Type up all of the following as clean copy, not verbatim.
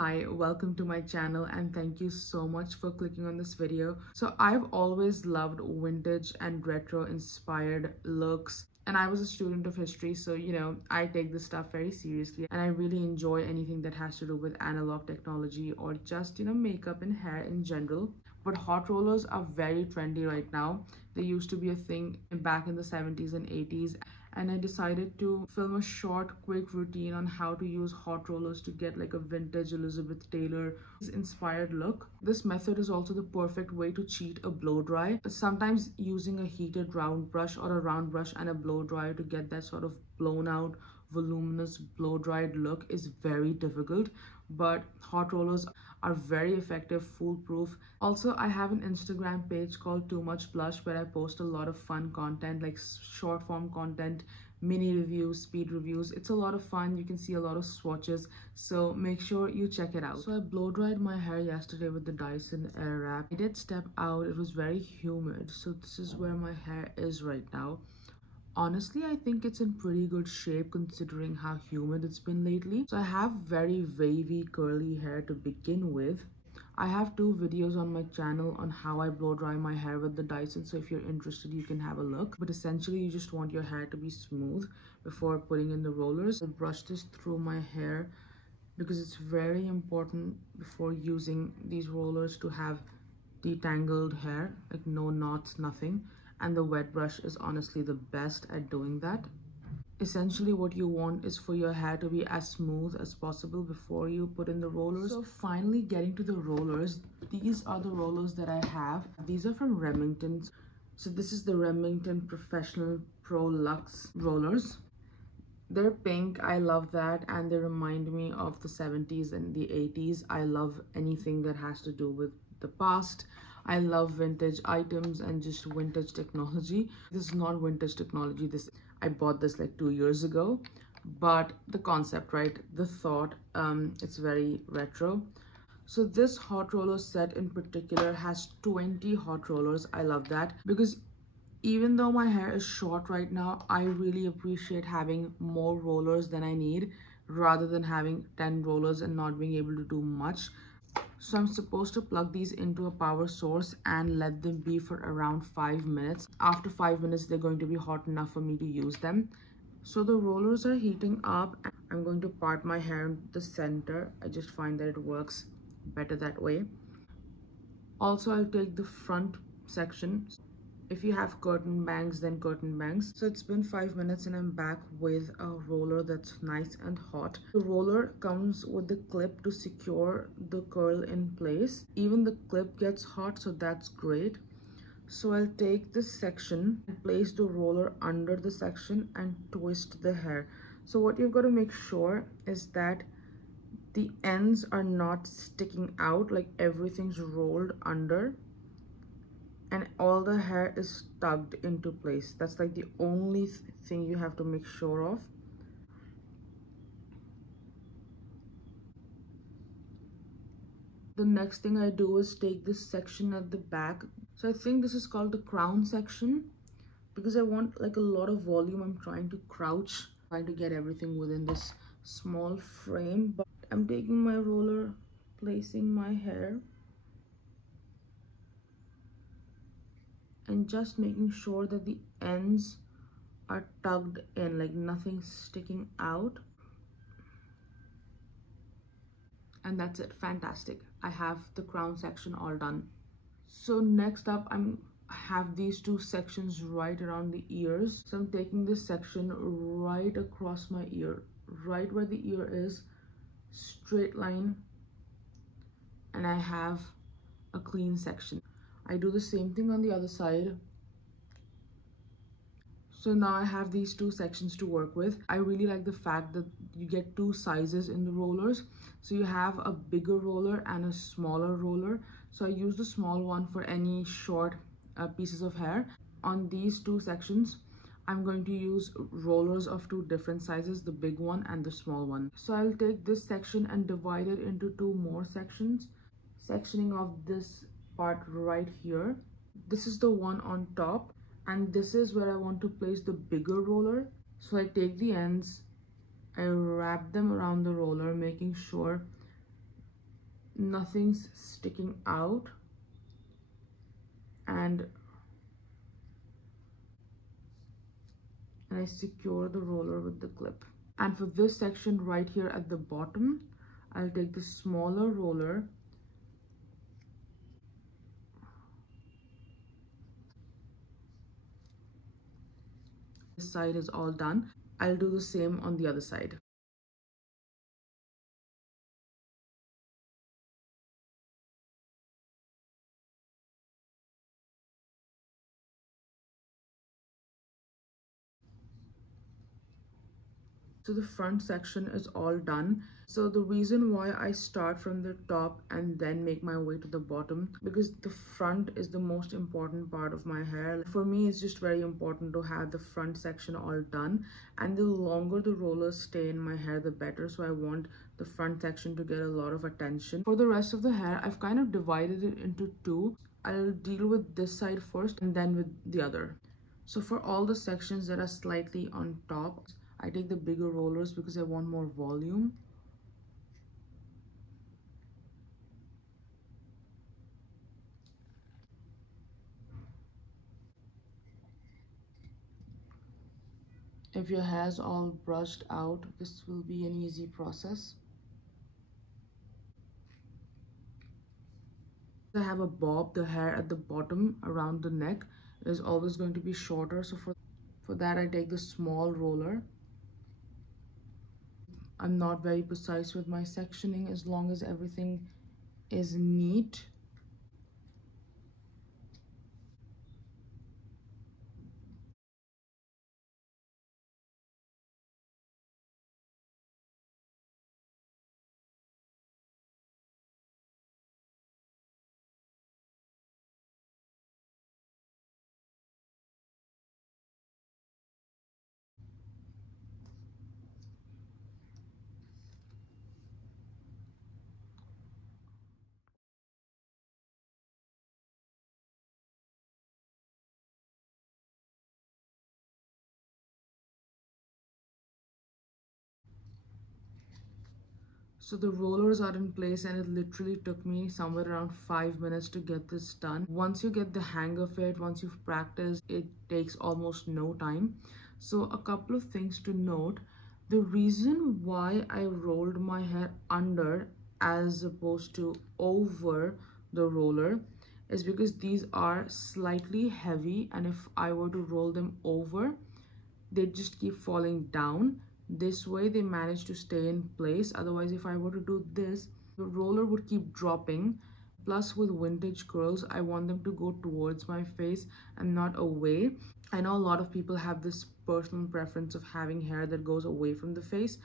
Hi, welcome to my channel and thank you so much for clicking on this video. So I've always loved vintage and retro inspired looks, and I was a student of history, so I take this stuff very seriously and I really enjoy anything that has to do with analog technology or just makeup and hair in general. But hot rollers are very trendy right now. They used to be a thing back in the 70s and 80s, and I decided to film a short quick routine on how to use hot rollers to get like a vintage Elizabeth Taylor inspired look. This method is also the perfect way to cheat a blow dry. Sometimes using a heated round brush or a round brush and a blow dryer to get that sort of blown out voluminous blow dried look is very difficult, but hot rollers are very effective, foolproof. Also, I have an Instagram page called Too Much Blush where I post a lot of fun content like short form content, mini reviews, speed reviews. It's a lot of fun. You can see a lot of swatches, so make sure you check it out. So I blow dried my hair yesterday with the Dyson Airwrap. I did step out. It was very humid, so this is where my hair is right now. Honestly, I think it's in pretty good shape considering how humid it's been lately. So I have very wavy curly hair to begin with. I have 2 videos on my channel on how I blow dry my hair with the Dyson, so if you're interested you can have a look. But essentially you just want your hair to be smooth before putting in the rollers. I'll brush this through my hair because it's very important before using these rollers to have detangled hair, like no knots, nothing. And the wet brush is honestly the best at doing that. Essentially what you want is for your hair to be as smooth as possible before you put in the rollers. So finally getting to the rollers, these are the rollers that I have. These are from Remington. So this is the Remington Professional Pro Luxe rollers. They're pink, I love that, and they remind me of the 70s and the 80s. I love anything that has to do with the past. I love vintage items and just vintage technology. This is not vintage technology. I bought this like 2 years ago, but the concept, right? The thought, it's very retro. So this hot roller set in particular has 20 hot rollers. I love that because even though my hair is short right now, I really appreciate having more rollers than I need rather than having 10 rollers and not being able to do much. So I'm supposed to plug these into a power source and let them be for around 5 minutes. After 5 minutes, they're going to be hot enough for me to use them. So the rollers are heating up. I'm going to part my hair in the center. I just find that it works better that way. Also, I'll take the front section. If you have curtain bangs, then curtain bangs. So it's been 5 minutes and I'm back with a roller that's nice and hot. The roller comes with the clip to secure the curl in place. Even the clip gets hot, so that's great. So I'll take this section and place the roller under the section and twist the hair. So what you've got to make sure is that the ends are not sticking out, like everything's rolled under and all the hair is tucked into place. That's like the only thing you have to make sure of. The next thing I do is take this section at the back. So I think this is called the crown section because I want like a lot of volume. I'm trying to crouch, trying to get everything within this small frame. But I'm taking my roller, placing my hair, and just making sure that the ends are tucked in, like nothing's sticking out. And that's it. Fantastic. I have the crown section all done. So next up, I have these 2 sections right around the ears. So I'm taking this section right across my ear, right where the ear is, straight line, and I have a clean section. I do the same thing on the other side. So now I have these 2 sections to work with. I really like the fact that you get 2 sizes in the rollers. So you have a bigger roller and a smaller roller. So I use the small one for any short pieces of hair. On these 2 sections, I'm going to use rollers of 2 different sizes, the big one and the small one. So I'll take this section and divide it into 2 more sections, sectioning off this part right here. This is the one on top, and this is where I want to place the bigger roller. So I take the ends, I wrap them around the roller, making sure nothing's sticking out, and I secure the roller with the clip. And for this section right here at the bottom, I'll take the smaller roller. This side is all done. I'll do the same on the other side. So the front section is all done. So the reason why I start from the top and then make my way to the bottom, because the front is the most important part of my hair. For me, it's just very important to have the front section all done, and the longer the rollers stay in my hair, the better. So I want the front section to get a lot of attention. For the rest of the hair, I've kind of divided it into two. I'll deal with this side first and then with the other. So for all the sections that are slightly on top, I take the bigger rollers because I want more volume. If your hair is all brushed out, this will be an easy process. I have a bob. The hair at the bottom around the neck is always going to be shorter. So for that, I take the small roller. I'm not very precise with my sectioning as long as everything is neat. So the rollers are in place, and it literally took me somewhere around 5 minutes to get this done. Once you get the hang of it, once you've practiced, it takes almost no time. So a couple of things to note. The reason why I rolled my hair under as opposed to over the roller is because these are slightly heavy, and if I were to roll them over, they just keep falling down. This way they manage to stay in place. Otherwise, if I were to do this, the roller would keep dropping. Plus, with vintage curls, I want them to go towards my face and not away. I know a lot of people have this personal preference of having hair that goes away from the face,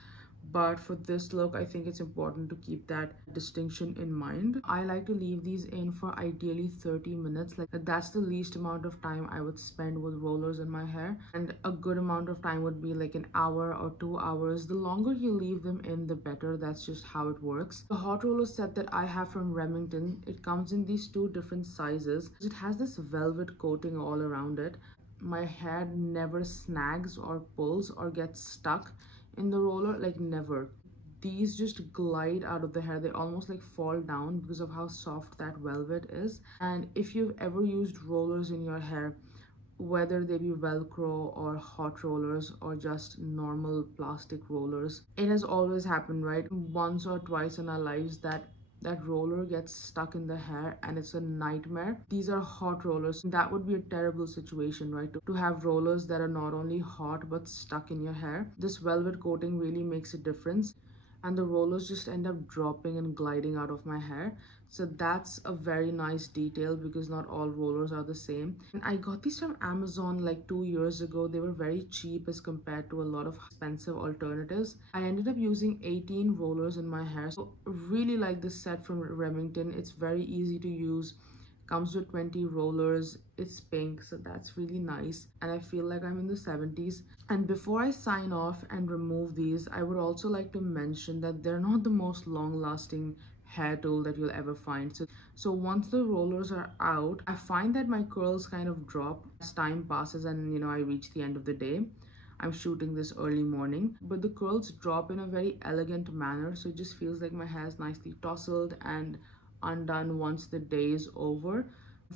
but for this look, I think it's important to keep that distinction in mind. I like to leave these in for ideally 30 minutes. Like, that's the least amount of time I would spend with rollers in my hair, and a good amount of time would be like an hour or 2 hours. The longer you leave them in, the better. That's just how it works. The hot roller set that I have from Remington, it comes in these two different sizes. It has this velvet coating all around it. My hair never snags or pulls or gets stuck in the roller, like never. These just glide out of the hair. They almost like fall down because of how soft that velvet is. And if you've ever used rollers in your hair, whether they be velcro or hot rollers or just normal plastic rollers, it has always happened, right, once or twice in our lives, that roller gets stuck in the hair and it's a nightmare. These are hot rollers. That would be a terrible situation, right, to have rollers that are not only hot but stuck in your hair. This velvet coating really makes a difference, and the rollers just end up dropping and gliding out of my hair. So that's a very nice detail because not all rollers are the same. And I got these from Amazon like 2 years ago. They were very cheap as compared to a lot of expensive alternatives. I ended up using 18 rollers in my hair. So really like this set from Remington. It's very easy to use. Comes with 20 rollers. It's pink, so that's really nice, and I feel like I'm in the 70s. And before I sign off and remove these, I would also like to mention that they're not the most long-lasting hair tool that you'll ever find. So once the rollers are out, I find that my curls kind of drop as time passes and I reach the end of the day. I'm shooting this early morning. But the curls drop in a very elegant manner, so it just feels like my hair is nicely tousled and undone once the day is over.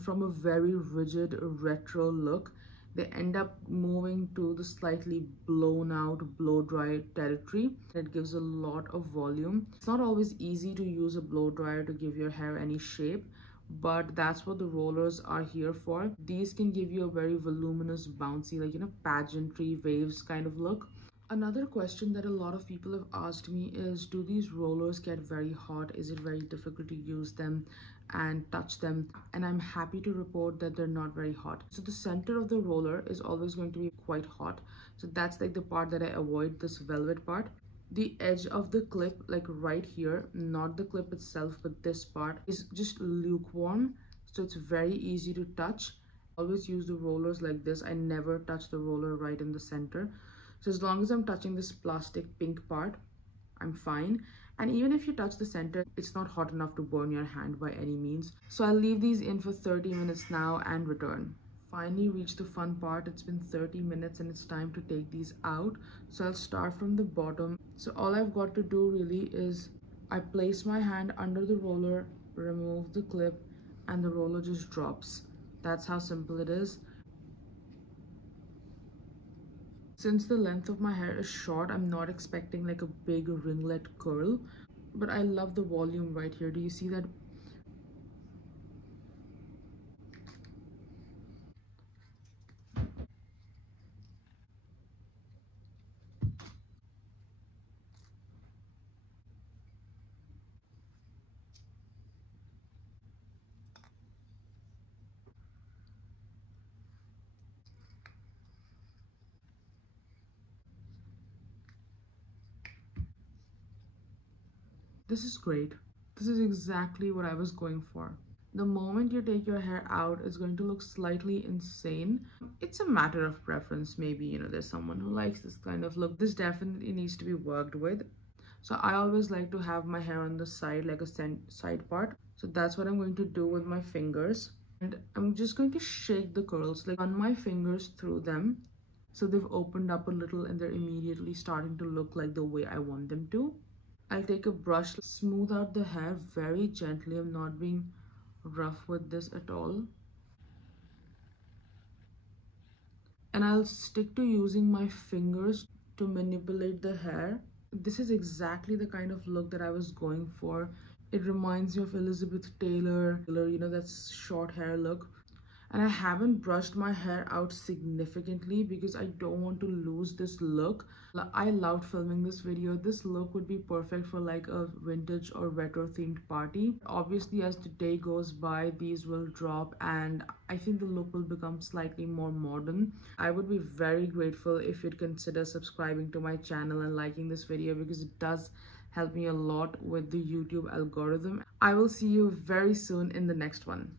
From a very rigid retro look, they end up moving to the slightly blown out blow dry territory. It gives a lot of volume. It's not always easy to use a blow dryer to give your hair any shape, but that's what the rollers are here for. These can give you a very voluminous, bouncy, like, pageantry waves kind of look. Another question that a lot of people have asked me is, do these rollers get very hot? Is it very difficult to use them and touch them? And I'm happy to report that they're not very hot. So the center of the roller is always going to be quite hot. So that's like the part that I avoid, this velvet part. The edge of the clip, like right here, not the clip itself, but this part is just lukewarm. So it's very easy to touch. Always use the rollers like this. I never touch the roller right in the center. So as long as I'm touching this plastic pink part, I'm fine. And even if you touch the center, it's not hot enough to burn your hand by any means. So I'll leave these in for 30 minutes now and return. Finally reached the fun part. It's been 30 minutes and it's time to take these out. So I'll start from the bottom. So all I've got to do really is I place my hand under the roller, remove the clip, and the roller just drops. That's how simple it is. Since the length of my hair is short, I'm not expecting like a big ringlet curl, but I love the volume right here. Do you see that? This is great. This is exactly what I was going for. The moment you take your hair out, it's going to look slightly insane. It's a matter of preference. Maybe, there's someone who likes this kind of look. This definitely needs to be worked with. So I always like to have my hair on the side, like a side part. So that's what I'm going to do with my fingers. And I'm just going to shake the curls, like run my fingers through them. So they've opened up a little and they're immediately starting to look like the way I want them to. I'll take a brush, smooth out the hair very gently. I'm not being rough with this at all. And I'll stick to using my fingers to manipulate the hair. This is exactly the kind of look that I was going for. It reminds me of Elizabeth Taylor, that short hair look. And I haven't brushed my hair out significantly because I don't want to lose this look. I loved filming this video. This look would be perfect for like a vintage or retro themed party. Obviously, as the day goes by, these will drop and I think the look will become slightly more modern. I would be very grateful if you'd consider subscribing to my channel and liking this video because it does help me a lot with the YouTube algorithm. I will see you very soon in the next one.